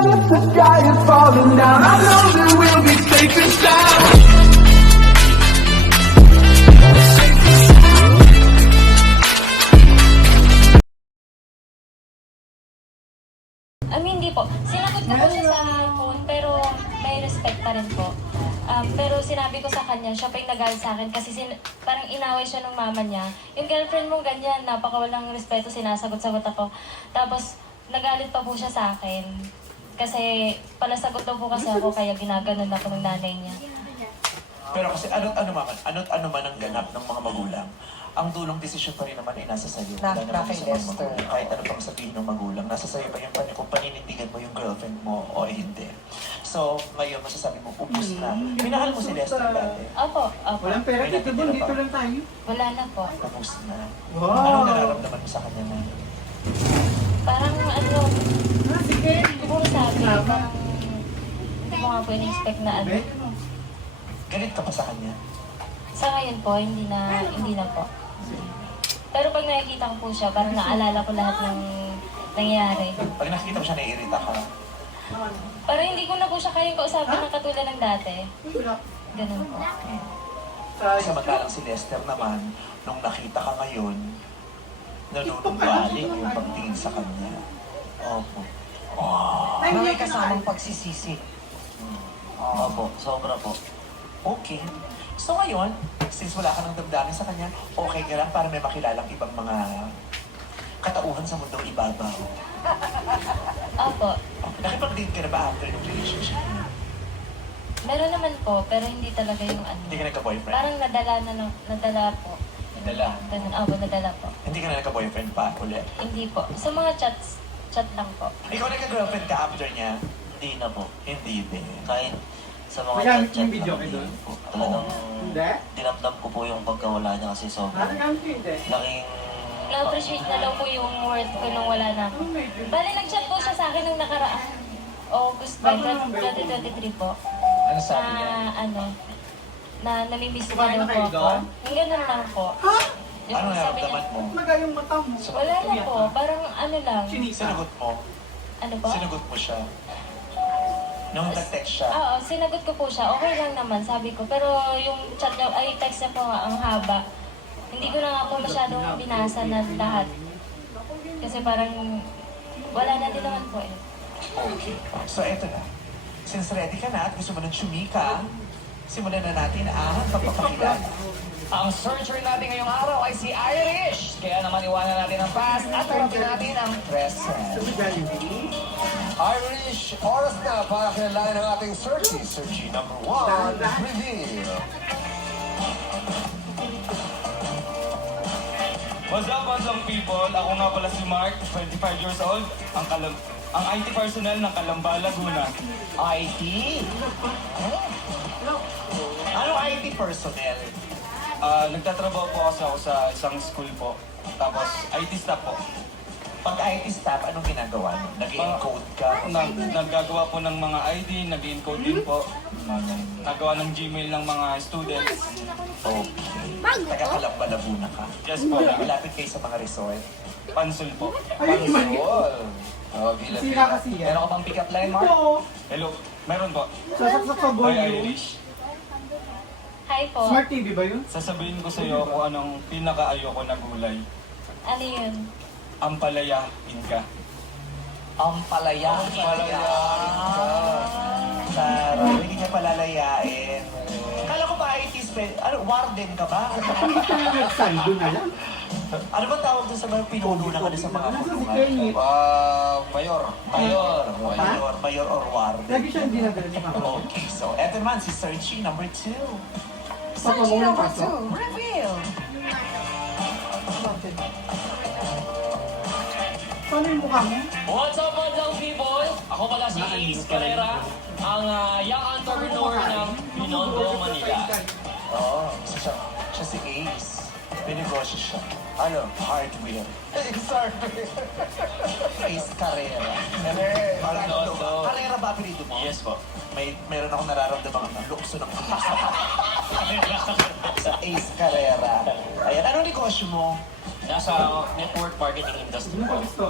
The sky is falling down. I know that we'll be safe and sound. Hindi po. Sinagot ko po siya sa phone, pero may respect pa rin po. Pero sinabi ko sa kanya, siya pa yung nagalit sa akin kasi parang inaway siya ng mama niya. Yung girlfriend mo ganyan, napakawalang respeto, sinasagot-sagot ako. Tapos, nagalit pa po siya sa akin. Kasi, palasagot daw po kasi ako, kaya ginaganon ako ng nanay niya. Pero kasi ano't ano man ang ganap ng mga magulang, ang dulong desisyon pa rin naman ay nasa sayo. Na kay Lester. Kahit ano pang sabihin ng magulang, nasa sayo pa yung kung paninindigan mo yung girlfriend mo o hindi. So, ngayon masasabi mo, upos na. Minahal mo si Lester dati. Opo. Walang pera May dito natitira doon, dito pa. lang tayo. Wala na po. Upos na. Wow. Anong nararamdaman mo sa kanya na? Parang Sige. siguro sabi, parang hindi mo nga po in-expect na Galit ka pa sa kanya? Sa ngayon po, hindi na po. Pero pag nakikita ko po siya, parang naalala ko lahat ng nangyayari. Pag nakikita mo siya, naiirita ka. Parang hindi ko na po siya kayang kausapin ng katulad ng dati. Ganun po. Samantalang si Lester naman, nung nakita ka ngayon, nanunumbalik yung pagtingin sa kanya. Opo. Na may kasamang pagsisisi. Opo, sobra po. Okay. So ngayon, since wala ka ng damdamin sa kanya, okay ka lang para may makilalang ibang mga katauhan sa mundong ibabaw. Opo. Nakipag-date ka na ba after yung relationship niyo? Meron naman po, pero hindi talaga yung Hindi ka nagka-boyfriend? Parang nadala po. Nadala? Ganun. Opo, nadala po. Hindi ka na nagka-boyfriend pa ulit? Hindi po. Sa mga chat lang po. Ikaw nagka-girlfriend ka after niya? Hindi na po. Hindi din. Kahit sa mga Magamit chat-chat yung video lang kayo din doon? po. Talagang Hindi? dinamdam ko po yung pagkawala niya kasi sobrang Ano hindi? laking... Na-appreciate na lang po yung worth ko nung wala na ako. Bali, nag-chat po siya sa akin nung nakaraan. August 2023 po. Ano sabi niya? Na namimiss na Kumain daw na po kayo ako. doon? Yung ganun lang po. Yung Ano sabi niya, nararamdaman mo? Maga yung mata mo. wala na po. Parang lang. Chinita. Sinagot mo? Ano po? Sinagot mo siya? Nung nag-text siya? Oo, sinagot ko po siya. Okay lang naman, sabi ko. Pero yung chat niya, text niya po nga, ang haba. Hindi ko na nga po masyadong binasa na lahat. Kasi parang wala na din naman po eh. Okay. So eto na. Since ready ka na at gusto mo ng chumika, simulan na natin ang pagpapakilala. Ang searcher natin ngayong araw ay si Irish. Kaya naman iwanan natin ang past at harapin natin ang present. Irish, oras na para kilalanin ang ating searchy. Searchy number 1, reveal. What's up people? Ako nga pala si Mark, 25 years old, ang IT personnel ng Calamba, Laguna. IT? Anong IT personnel? Nagtatrabaho po kasi ako sa isang school po. Tapos IT staff po. Pag IT staff, anong ginagawa mo? Nag-encode ka? Naggagawa po ng mga ID, nag-encode din po. Nagawa ng Gmail ng mga students. Okay. Taga-Calamba, Laguna ka. Yes po. Malapit kayo sa mga resort. Pansol po. Ayun, Pansol. Sira kasi yan. Meron ka bang pick-up line, Mark? Ito. Hello, meron po. Sasaksak sa boy Hi yun. Irish. Hi po. Smart TV ba yun? Sasabihin ko sa iyo kung anong pinaka-ayoko na gulay. Ano yun? Ampalaya, Inka. Ang palaya. Sarap. Hindi niya palalayain. Kala ko ba IT warden ka ba? Sando na lang. Ano ba tawag doon sa mga pinuno na ka doon sa mga Nasa si kulungan? Kenny. Mayor. Mayor or warden. Lagi siyang dinadala ni Papa. Okay, so eto naman si Searchy number 2. Papa mo ng paso. Reveal! Paano yung mukha mo? What's up people? Ako pala si Ace Carrera, ang young entrepreneur ng Binondo, Manila. Oo, siya si Ace. May negosyo siya. Ano? Hardware. Ace Carrera. Carrera ba apelido mo? Yes po. Meron akong nararamdaman ng lukso ng puso. Sa Ace Carrera. Ayan, anong negosyo mo? Nasa network marketing industry Ano pa po. gusto?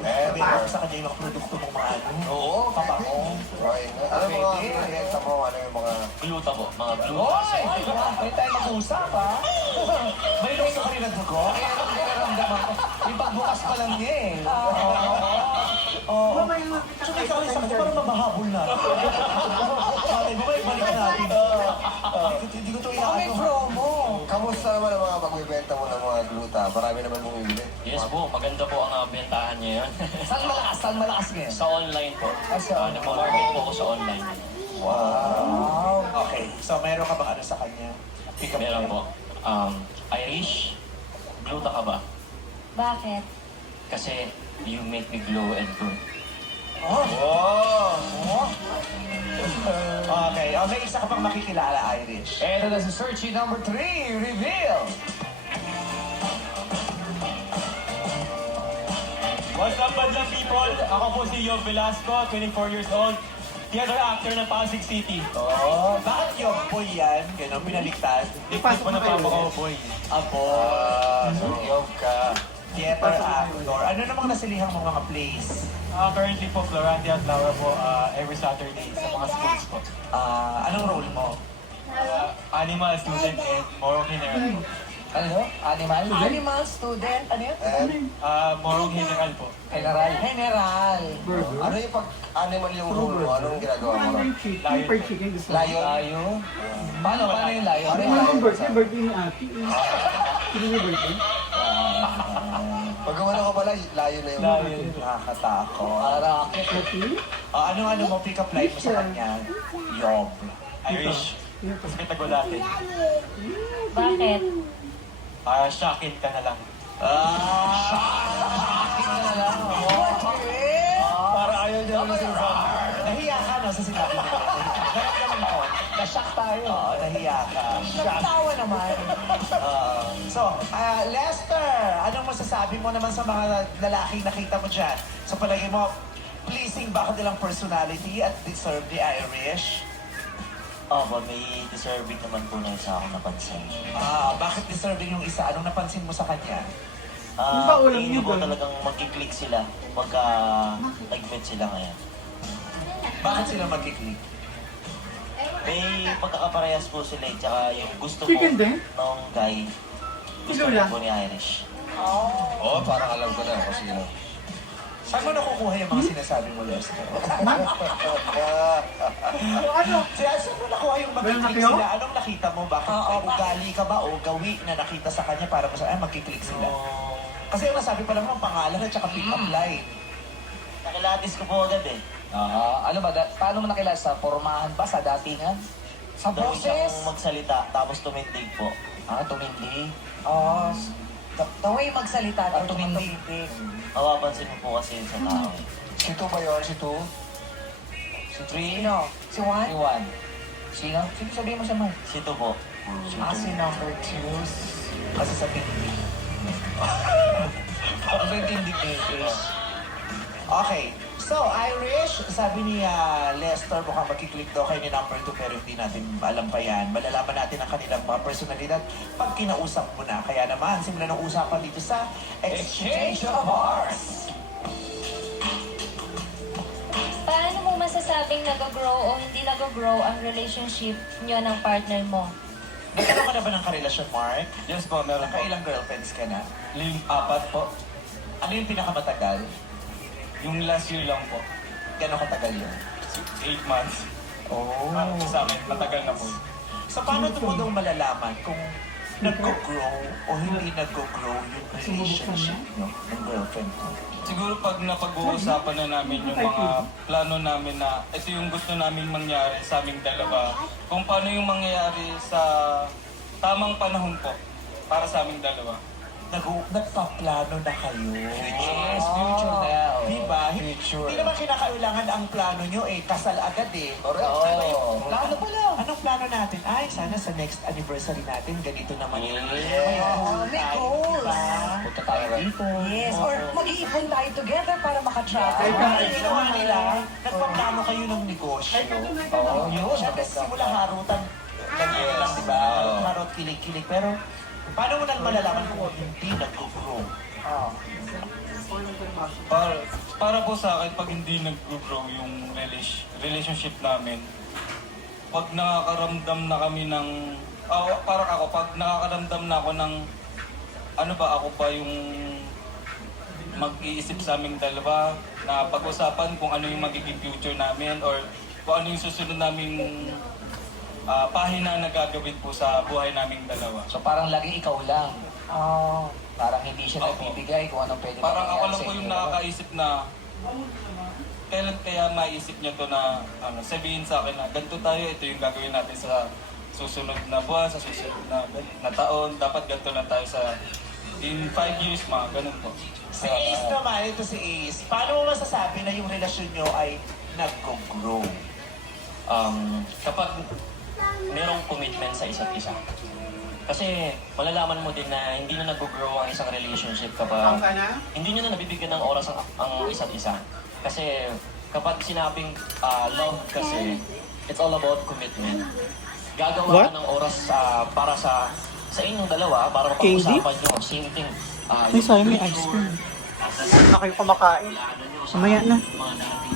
May sa kanya yung mga produkto mong mga ano. Oo, Pabango. Right. Ano mga pinagkita mo? Ano yung mga... Gluta po, mga gluta. Oy! May tayo mag-usap, ha? May gusto ka rin ng dugo? Kaya ang nararamdaman ko. Yung pagbukas pa lang niya, eh. Oo. Tsaka ikaw yung sakit, parang mamahabol na. Malay mo, may balik natin. Hindi ko ito iaano. promo. Kamusta naman ang mga pagbibenta mo ng mga gluta? Marami naman bumibili. Yes po, maganda po ang bentahan niya yun. Saan malakas? Saan malakas ngayon? Sa online po. Nagpa-market po ako sa online. Wow. Okay, so meron ka bang ano sa kanya? Pick up Meron line? po. Irish, gluta ka ba? Bakit? Kasi you make me glow and burn. Okay, may isa ka pang makikilala, Irish. Ito na si Searchy number 3, reveal! What's up, Badlang people? Ako po si Yob Velasco, 24 years old. Theater actor ng Pasig City. Bakit yung boy yan? Ganun, pinaliktad? Ipasok na papa ko, boy. Apo. Yob ka. Theater actor. Ano namang nasilihan mo mga plays? Currently po, Florante at Laura po, every Saturday sa mga schools po. Anong role mo? Animal student and Morong General. Ano? Animal? Animal student. Ano yun? Morong General po. General. General. Burger. Ano yung pag-animal yung role mo? Anong ginagawa mo? Ano yung chicken? Yung fried chicken gusto mo? Lion? Layo. Paano yung layo? Ano yung birthday? Birthday ni ate. Sino yung birthday? Pag gumano ka pala, layo na yung Lion. Nakakatakot. Rocket. Ate? Ano mo pick up line mo sa kanya? Yob. Irish. Kasi kitagulate. Bakit? Shakin ka na lang. Para ayaw niya naman sa nahiya ka, no, sa sinabi mo. Ganun ko. Na-shock tayo. Oo, nahiya ka. Nagtawa naman. So, Lester, anong masasabi mo naman sa mga lalaking nakita mo dyan? Sa palagay mo, pleasing ba kanilang personality at deserve the Irish? Opo, may deserving naman po na isa akong napansin. Bakit deserving yung isa? Anong napansin mo sa kanya? Yung ba ulam Tingin niyo niyo po ba? talagang magkiklik sila pagka nag-meet sila ngayon. Bakit sila magkiklik? May pagkakaparehas po sila eh, tsaka yung gusto po Chicken din? ng guy, gusto Lola? po ni Irish. Oo, parang alam ko na. Kasi yun. Saan mo nakukuha yung mga sinasabi mo, Lester? Saan mo nakuha yung magkiklik Meron na kayo? sila? Anong nakita mo? Bakit? May ugali ka ba o gawi na nakita sa kanya para magkiklik sila? Kasi ang nasabi pa lang ng pangalan at saka pick up line. Nakilatis ko po agad eh. Ano ba? Paano mo nakilala? Sa formahan ba? Sa datingan? Sa Dahil siyang boses? magsalita, tapos tumindig po. Tumindig. The way magsalita at tumindig. Mapapansin mo po kasi yun sa tao eh. Si Tu ba yun? Si Tu? Si Trino. Si Juan? Si Juan. Sino? Sino sabihin mo siya, man? Sito po. Si number 2. Kasi sa tindig. Ano ba yung indicators? Okay. So, Irish, sabi ni Lester, mukhang magkiklik daw kayo ni number 2 pero hindi natin alam pa yan. Malalaman natin ang kanilang mga personalidad pag kinausap mo na. Kaya naman, simulan ng usapan dito sa Exchange of Hearts. Paano mo masasabing nag-grow o hindi nag-grow ang relationship nyo ng partner mo? Nagkaroon ka na ba ng karelasyon, Mark? Yes po, meron po. Nakailang girlfriends ka na? 4 po. Ano yung pinakamatagal? Yung last year lang po. Gano'ng katagal yun? 8 months. Oh. Sa amin, matagal na po. So, paano mo daw malalaman kung nag-grow o hindi nag-grow yung relationship nyo ng girlfriend mo? Siguro pag napag-uusapan na namin yung mga plano namin na ito yung gusto namin mangyari sa aming dalawa, kung paano yung mangyayari sa tamang panahon po para sa aming dalawa. Nagpaplano na kayo. Yes, future na. Diba? Hindi naman kinakailangan ang plano nyo kasal agad eh. Correct. Plano pa lang. Anong plano natin? Ay, sana sa next anniversary natin, ganito naman yun. May goals. Punta tayo dito. Yes, or mag-iipon tayo together para makatravel. Hindi naman nila, nagpaplano kayo ng negosyo. Yun. Siyempre, simula harutan. Ganyan lang, diba? Harot, kilig-kilig. Pero, paano mo nang malalaman kung hindi nag-grow? Para po sa akin, pag hindi nag-grow yung relationship namin, pag nakakaramdam na kami ng, parang ako, pag nakakaramdam na ako ng, ano ba, ako pa yung mag-iisip sa aming dalawa, na pag-usapan kung ano yung magiging future namin or kung ano yung susunod naming pahina na gagawin po sa buhay naming dalawa. So parang lagi ikaw lang. Oh, parang hindi siya Opo. nagbibigay kung anong pwede Parang ako mangyari lang sa po inyo, yung diba? nakakaisip na kailan kaya maisip niya to na sabihin sa akin na ganito tayo, ito yung gagawin natin sa susunod na buwan, sa susunod na taon, dapat ganito na tayo sa in 5 years, mga ganun po. Si Ace naman, ito si Ace. Paano mo masasabi na yung relasyon nyo ay nag-grow? Kapag merong commitment sa isa't isa. Kasi malalaman mo din na hindi na nag-grow ang isang relationship kapag hindi nyo na nabibigyan ng oras ang isa't isa. Kasi kapag sinabing love kasi, it's all about commitment. Gagawa ka ng oras para sa inyong dalawa, para mapag-usapan nyo. Same thing. Ay, sayang may ice cream. Na kayo kumakain. Mamaya na. Mga darating